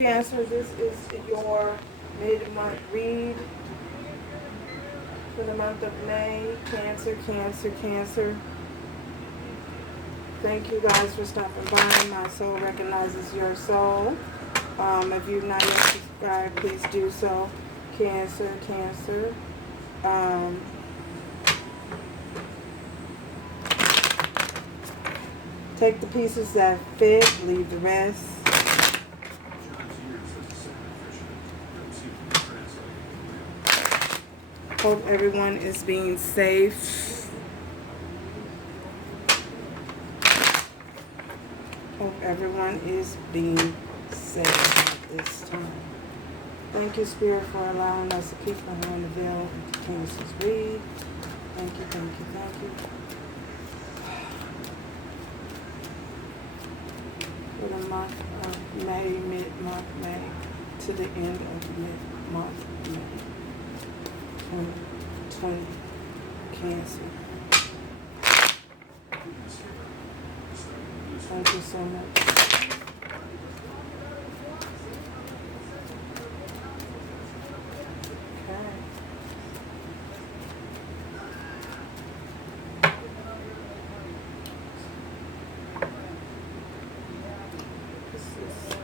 Cancer, this is your mid-month read for the month of May. Cancer, Cancer, Cancer. Thank you guys for stopping by. My soul recognizes your soul. If you've not yet subscribed, please do so. Cancer, Cancer. Um, take the pieces that fit, leave the rest. Hope everyone is being safe. Hope everyone is being safe at this time. Thank you, Spirit, for allowing us to keep behind the veil and Cancer's read. Thank you, thank you, thank you. For the month of May, mid-month May, to the end of mid-month May. 2020 Cancer. Thank you so much. Okay. This is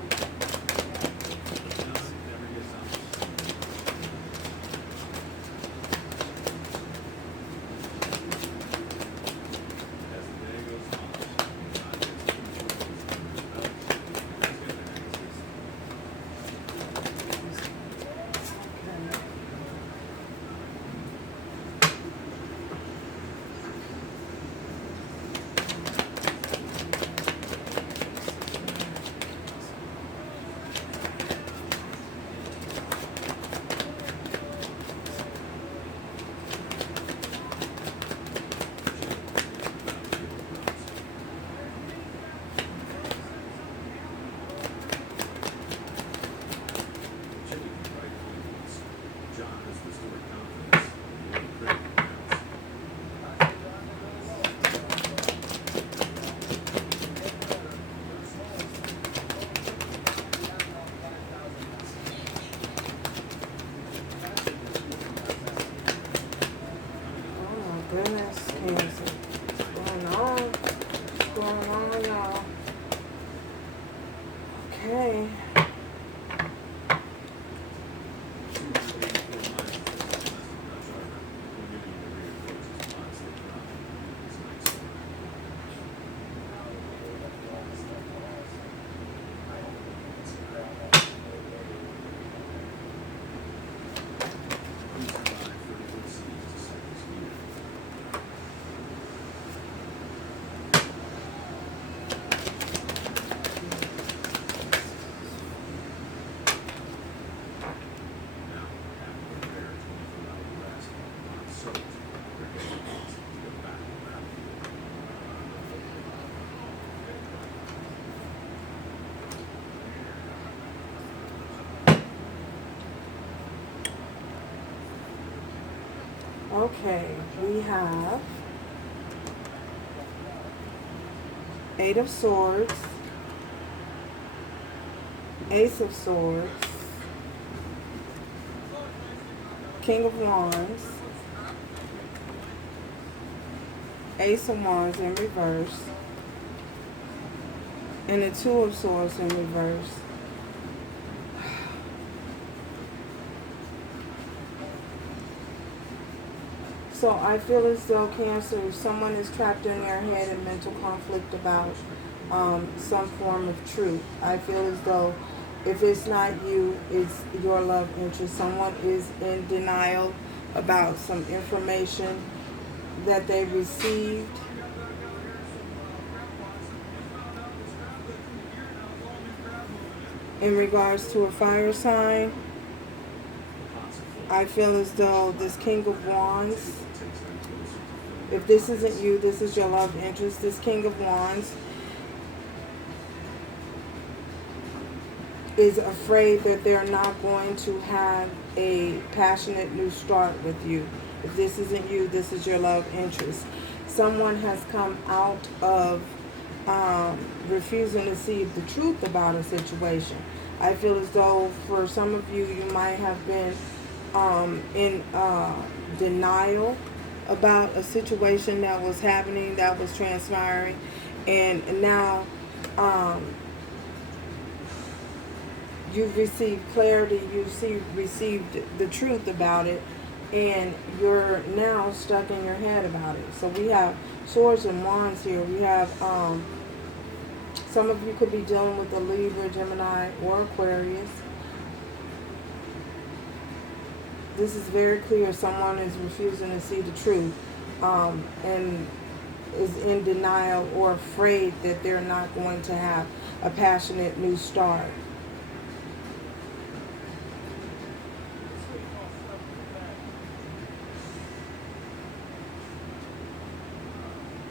goodness, Cancer. What's going on? What's going on, y'all? Okay. Okay, we have Eight of Swords, Ace of Swords, King of Wands, Ace of Wands in reverse, and the Two of Swords in reverse. So I feel as though, Cancer, if someone is trapped in their head in mental conflict about some form of truth, I feel as though if it's not you, it's your love interest. Someone is in denial about some information that they received. In regards to a fire sign, I feel as though this King of Wands, if this isn't you, this is your love interest. This King of Wands is afraid that they're not going to have a passionate new start with you. If this isn't you, this is your love interest. Someone has come out of refusing to see the truth about a situation. I feel as though for some of you, you might have been in denial about a situation that was happening, that was transpiring, and now you've received clarity, received the truth about it, and you're now stuck in your head about it. So we have swords and wands here. We have some of you could be dealing with a Libra, Gemini, or Aquarius. This is very clear. Someone is refusing to see the truth and is in denial or afraid that they're not going to have a passionate new start.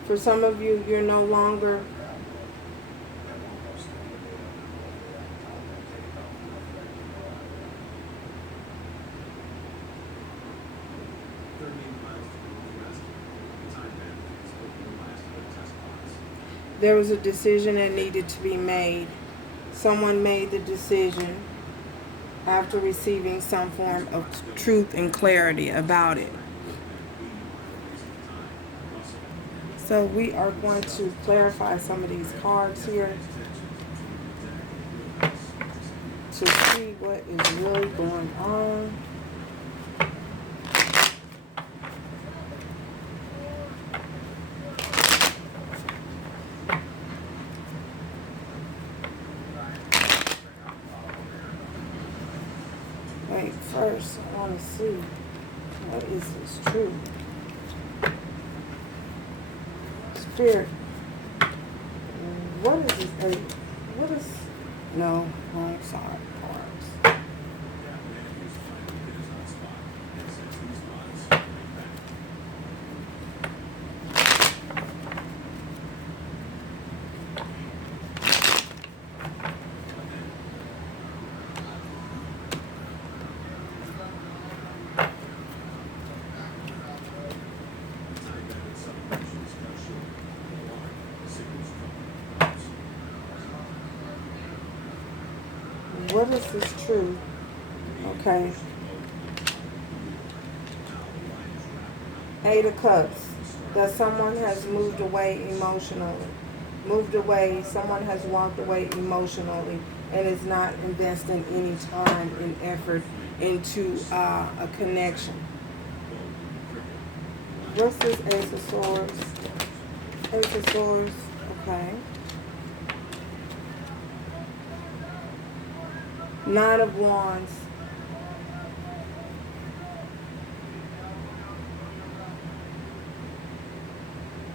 For some of you, you're no longer there was a decision that needed to be made. Someone made the decision after receiving some form of truth and clarity about it. So we are going to clarify some of these cards here to see what is really going on. Wait, first I want to see what is this truth. Spirit, what is this? What is, no, wrong side cards. What is this truth? Okay. 8 of Cups. That someone has moved away emotionally. Moved away. Someone has walked away emotionally and is not investing any time and effort into a connection. What's this Ace of Swords? Ace of Swords. Okay. 9 of Wands.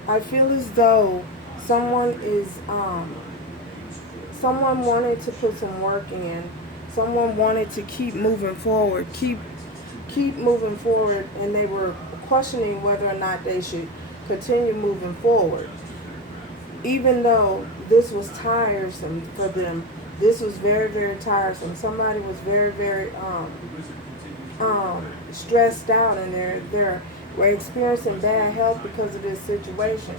I feel as though someone wanted to put some work in. Someone wanted to keep moving forward, keep moving forward, and they were questioning whether or not they should continue moving forward. Even though this was tiresome for them. This was very, very tiresome. Somebody was very, very stressed out, and they were experiencing bad health because of this situation.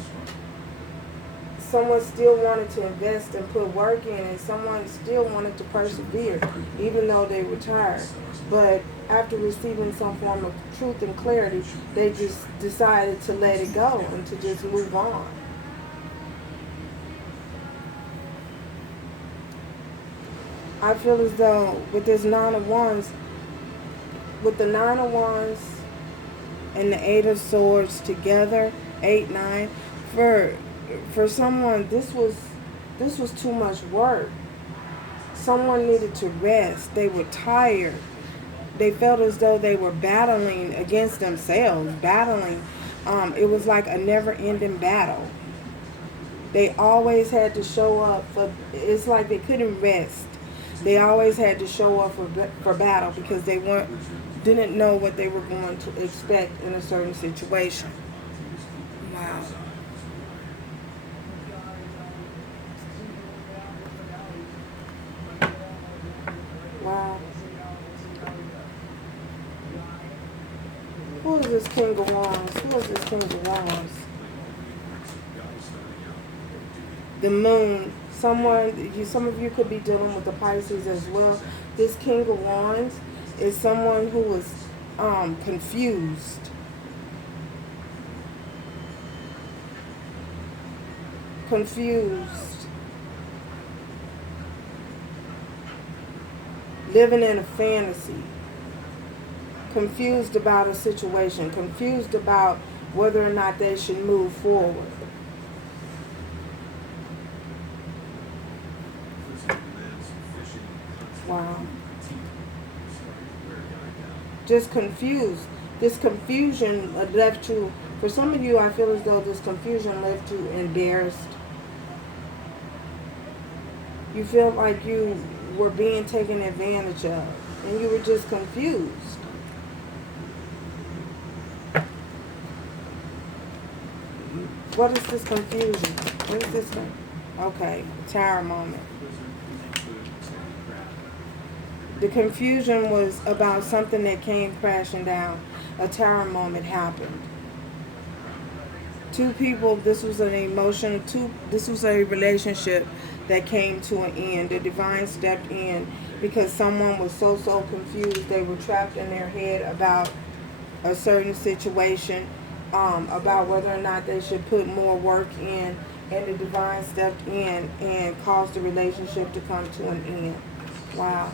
Someone still wanted to invest and put work in, and someone still wanted to persevere, even though they were tired. But after receiving some form of truth and clarity, they just decided to let it go and to just move on. I feel as though with this 9 of Wands, with the 9 of Wands and the 8 of Swords together, 8, 9, for someone, this was too much work. Someone needed to rest. They were tired. They felt as though they were battling against themselves, battling. It was like a never-ending battle. They always had to show up it's like they couldn't rest. They always had to show up for battle because they didn't know what they were going to expect in a certain situation. Wow. Wow. Who is this King of Wands? Who is this King of Wands? The Moon, Some of you could be dealing with the Pisces as well. This King of Wands is someone who is confused. Confused. Living in a fantasy. Confused about a situation. Confused about whether or not they should move forward. Wow. Just confused. This confusion left you, for some of you, I feel as though this confusion left you embarrassed. You feel like you were being taken advantage of, and you were just confused. What is this confusion? What is this? Okay, tower moment. The confusion was about something that came crashing down. A tower moment happened. Two people, this was an emotional, this was a relationship that came to an end. The divine stepped in because someone was so confused. They were trapped in their head about a certain situation, about whether or not they should put more work in, and the divine stepped in and caused the relationship to come to an end. Wow.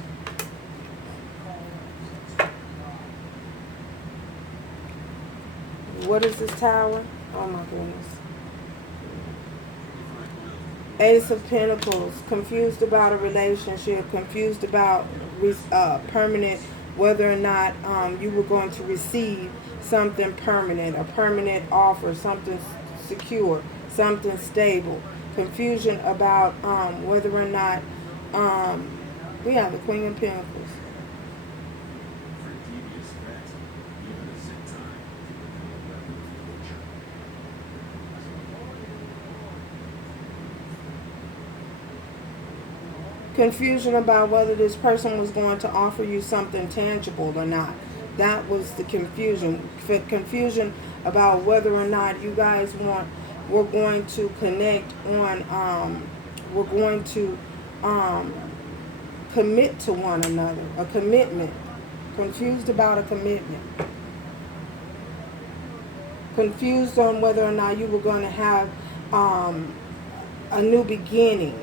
What is this tower? Oh my goodness. Ace of Pentacles. Confused about a relationship. Confused about permanent, whether or not you were going to receive something permanent. A permanent offer. Something secure. Something stable. Confusion about whether or not we have the Queen of Pentacles. Confusion about whether this person was going to offer you something tangible or not. That was the confusion. Confusion about whether or not you guys we're going to connect on, we're going to commit to one another. A commitment. Confused about a commitment. Confused on whether or not you were going to have a new beginning.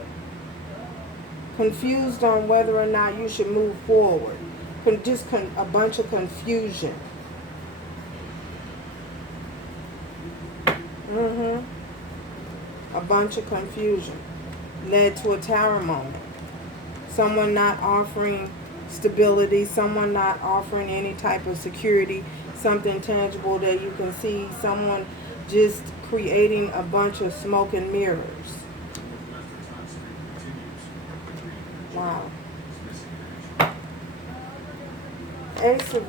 Confused on whether or not you should move forward. Just a bunch of confusion. A bunch of confusion led to a tower moment. Someone not offering stability, someone not offering any type of security, something tangible that you can see, someone just creating a bunch of smoke and mirrors. Wow.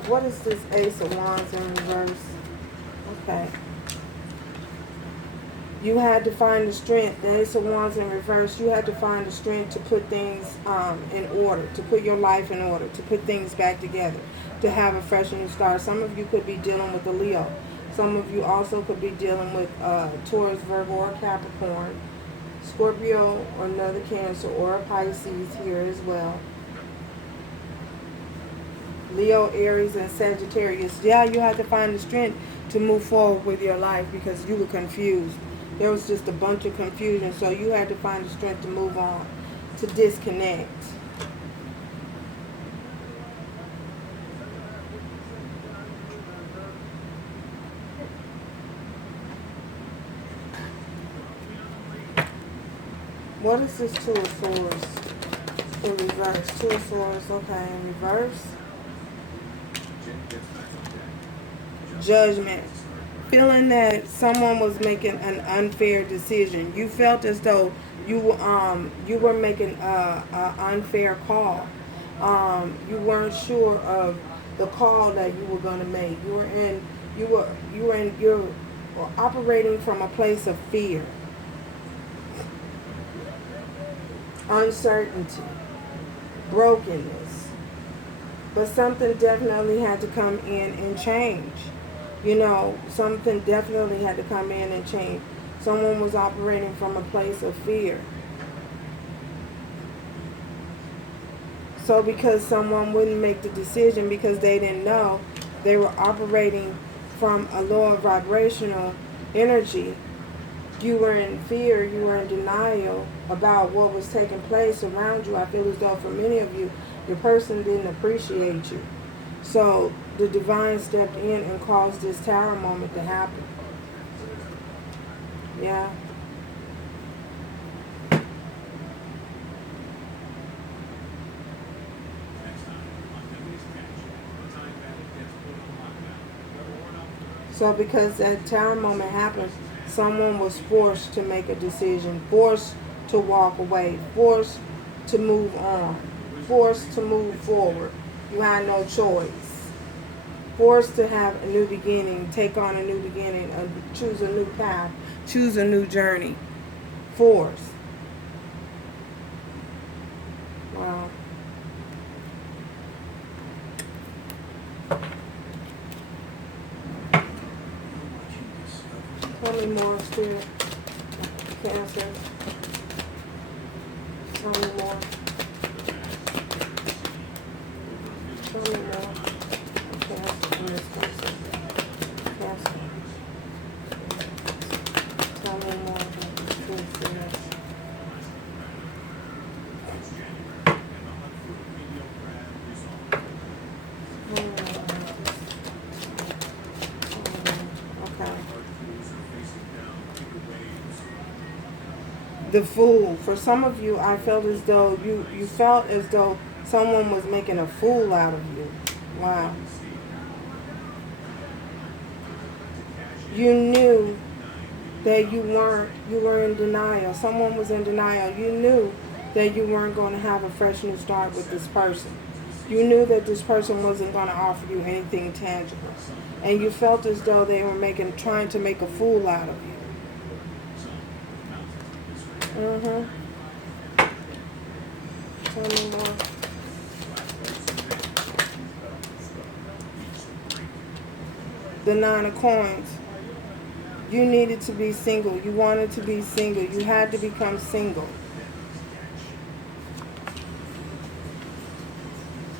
What is this Ace of Wands in reverse? Okay. You had to find the strength. The Ace of Wands in reverse, you had to find the strength to put things in order, to put your life in order, to put things back together, to have a fresh new start. Some of you could be dealing with a Leo. Some of you also could be dealing with Taurus, Virgo, or Capricorn. Scorpio, or another Cancer, or a Pisces here as well. Leo, Aries, and Sagittarius. Yeah, you had to find the strength to move forward with your life because you were confused. There was just a bunch of confusion, so you had to find the strength to move on, to disconnect. What is this Two of Swords in reverse? Two of Swords, okay, in reverse. Judgment. Feeling that someone was making an unfair decision. You felt as though you were making a unfair call. You weren't sure of the call that you were going to make. You were operating from a place of fear. Uncertainty, brokenness, but something definitely had to come in and change. You know, something definitely had to come in and change. Someone was operating from a place of fear. So because someone wouldn't make the decision because they didn't know, they were operating from a lower vibrational energy. You were in fear, you were in denial about what was taking place around you. I feel as though for many of you, your person didn't appreciate you. So the divine stepped in and caused this tower moment to happen. Yeah. So because that tower moment happened, someone was forced to make a decision, forced to walk away, forced to move on, forced to move forward. You had no choice. Forced to have a new beginning, take on a new beginning, choose a new path, choose a new journey. Forced. Wow. Tell me more, Spirit. Cancer. Tell me more. Tell me more. Cancer in this person. Cancer. Tell me more. Please, the fool. For some of you, I felt as though you felt as though someone was making a fool out of you. Wow. You knew that you were in denial. Someone was in denial. You knew that you weren't going to have a fresh new start with this person. You knew that this person wasn't going to offer you anything tangible. And you felt as though they were trying to make a fool out of you. Tell me more. The 9 of Coins. You needed to be single. You wanted to be single. You had to become single.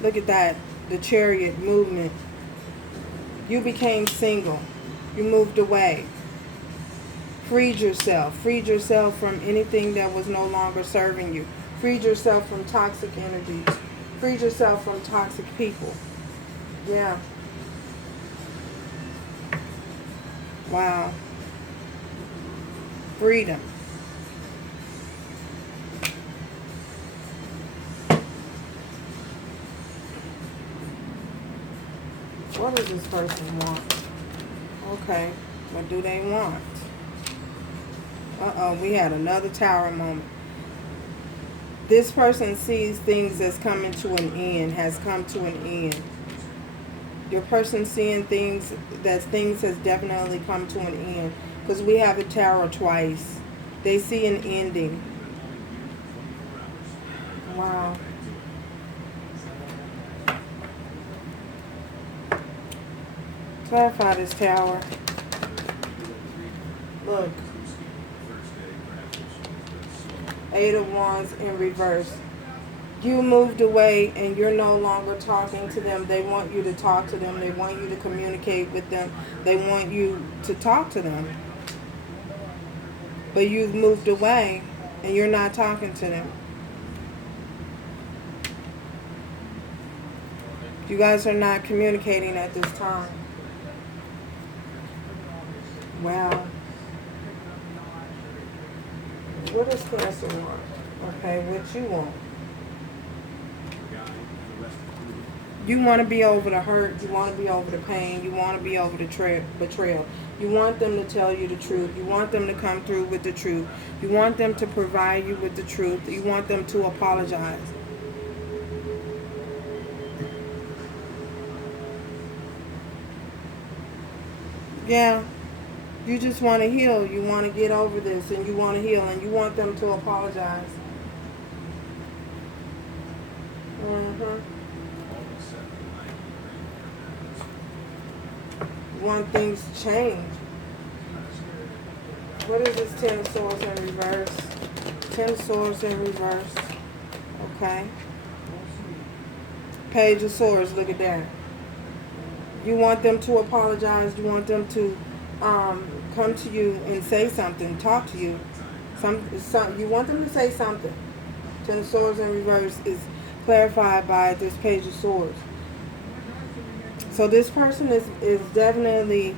Look at that. The Chariot movement. You became single. You moved away. Freed yourself. Freed yourself from anything that was no longer serving you. Freed yourself from toxic energies. Freed yourself from toxic people. Yeah. Wow. Freedom. What does this person want? Okay. What do they want? Uh-oh, we had another tower moment. This person sees things as coming to an end, has come to an end. Your person seeing things has definitely come to an end. Because we have a tower twice. They see an ending. Wow. Clarify this tower. Look. 8 of Wands in reverse. You moved away and you're no longer talking to them. They want you to talk to them. They want you to communicate with them. They want you to talk to them. But you've moved away and you're not talking to them. You guys are not communicating at this time. Wow. What does Cancer want? Okay, what you want? You want to be over the hurt. You want to be over the pain. You want to be over the betrayal. You want them to tell you the truth. You want them to come through with the truth. You want them to provide you with the truth. You want them to apologize. Yeah. You just want to heal. You want to get over this and you want to heal and you want them to apologize. You want things to change. What is this 10 of Swords in reverse? 10 of Swords in reverse. Okay. Page of Swords, look at that. You want them to apologize. You want them to come to you and say something, talk to you. You want them to say something. Ten of Swords in reverse is clarified by this Page of Swords. So this person is definitely,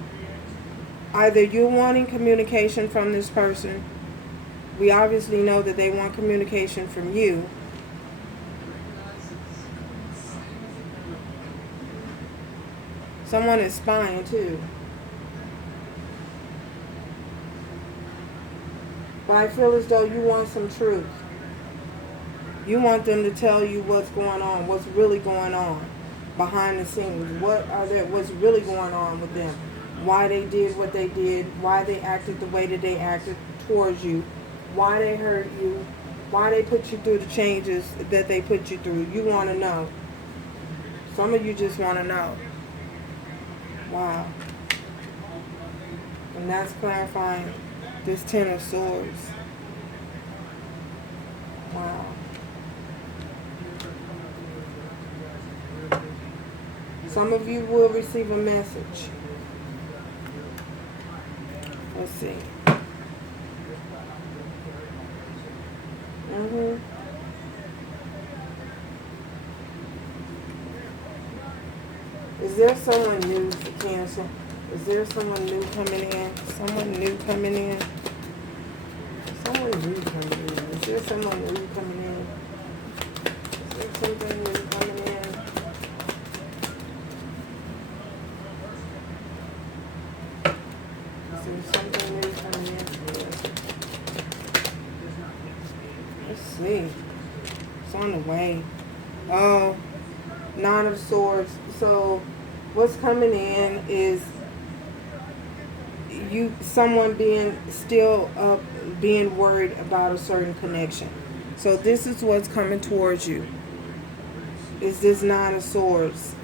either you're wanting communication from this person. We obviously know that they want communication from you. Someone is spying too. But I feel as though you want some truth. You want them to tell you what's going on, what's really going on behind the scenes. What's really going on with them? Why they did what they did, why they acted the way that they acted towards you, why they hurt you, why they put you through the changes that they put you through. You want to know. Some of you just want to know. Wow. And that's clarifying this Ten of Swords. Wow. Some of you will receive a message. Let's see. Is there someone new for Cancer? Is there someone new coming in? Someone new coming in? Someone new coming in. Is there someone new coming in? Is there something new coming in? Is there something new coming in? Let's see. It's on the way. Oh, Nine of Swords. So what's coming in is someone being worried about a certain connection. So this is what's coming towards you. Is this Nine of Swords.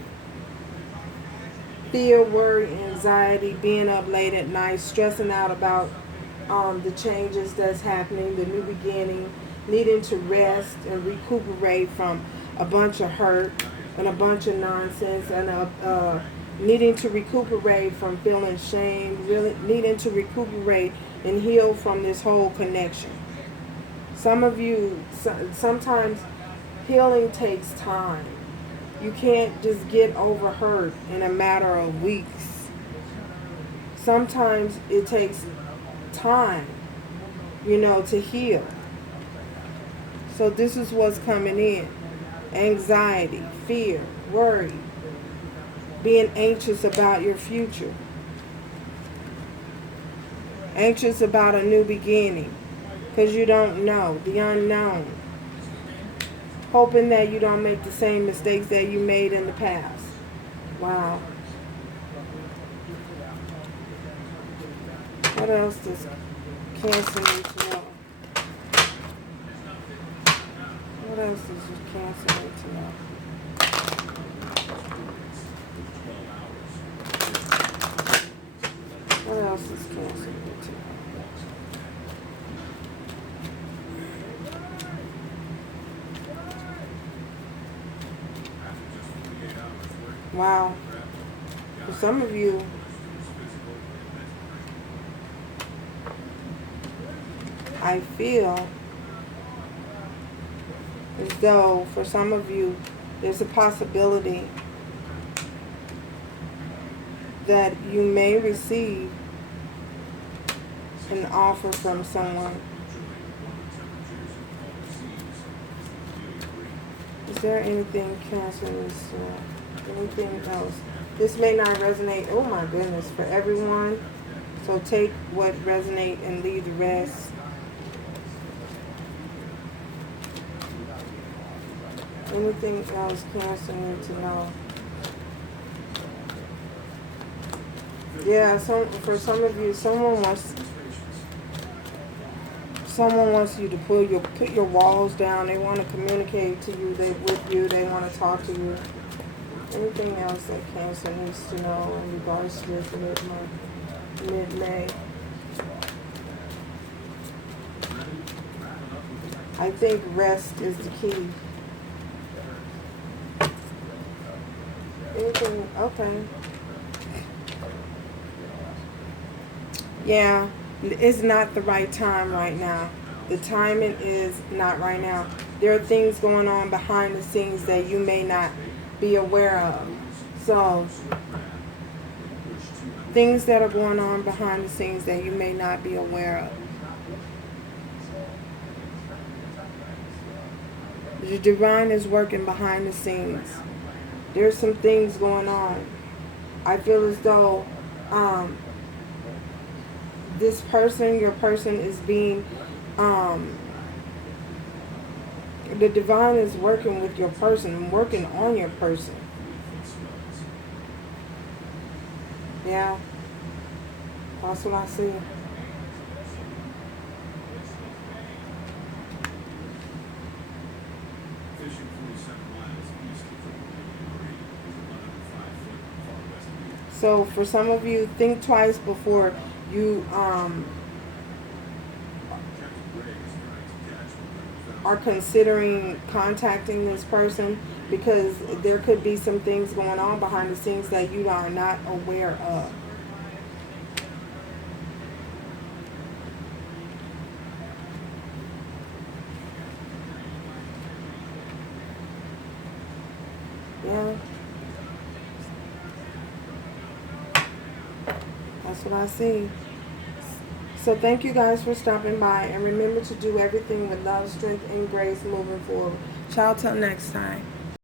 Fear, worry, anxiety, being up late at night, stressing out about the changes that's happening, the new beginning, needing to rest and recuperate from a bunch of hurt and a bunch of nonsense, and needing to recuperate from feeling shame, really needing to recuperate and heal from this whole connection. Some of you, sometimes healing takes time. You can't just get over hurt in a matter of weeks. Sometimes it takes time, to heal. So this is what's coming in. Anxiety, fear, worry, being anxious about your future, anxious about a new beginning because you don't know, the unknown, hoping that you don't make the same mistakes that you made in the past. Wow. What else does Cancer need to know? What else does Cancer need to know? What else does Cancer need to know? Wow. For some of you, I feel as though for some of you, there's a possibility that you may receive an offer from someone. Is there anything Cancer needs to know? Anything else? This may not resonate, oh my goodness, for everyone. So take what resonates and leave the rest. Anything else Cancer needs to know? Yeah, for some of you, someone wants you to put your walls down. They want to communicate to you, with you. They want to talk to you. Anything else that Cancer needs to know in regards to this mid-May? I think rest is the key. Anything, okay. Yeah, it's not the right time right now. The timing is not right now. There are things going on behind the scenes that you may not be aware of. So, things that are going on behind the scenes that you may not be aware of. The divine is working behind the scenes. There's some things going on. I feel as though this person, your person, is being, the divine is working with your person and working on your person. Yeah, that's what I see. So for some of you, think twice before you are considering contacting this person, because there could be some things going on behind the scenes that you are not aware of. Yeah, that's what I see. So thank you guys for stopping by, and remember to do everything with love, strength, and grace moving forward. Ciao till next time.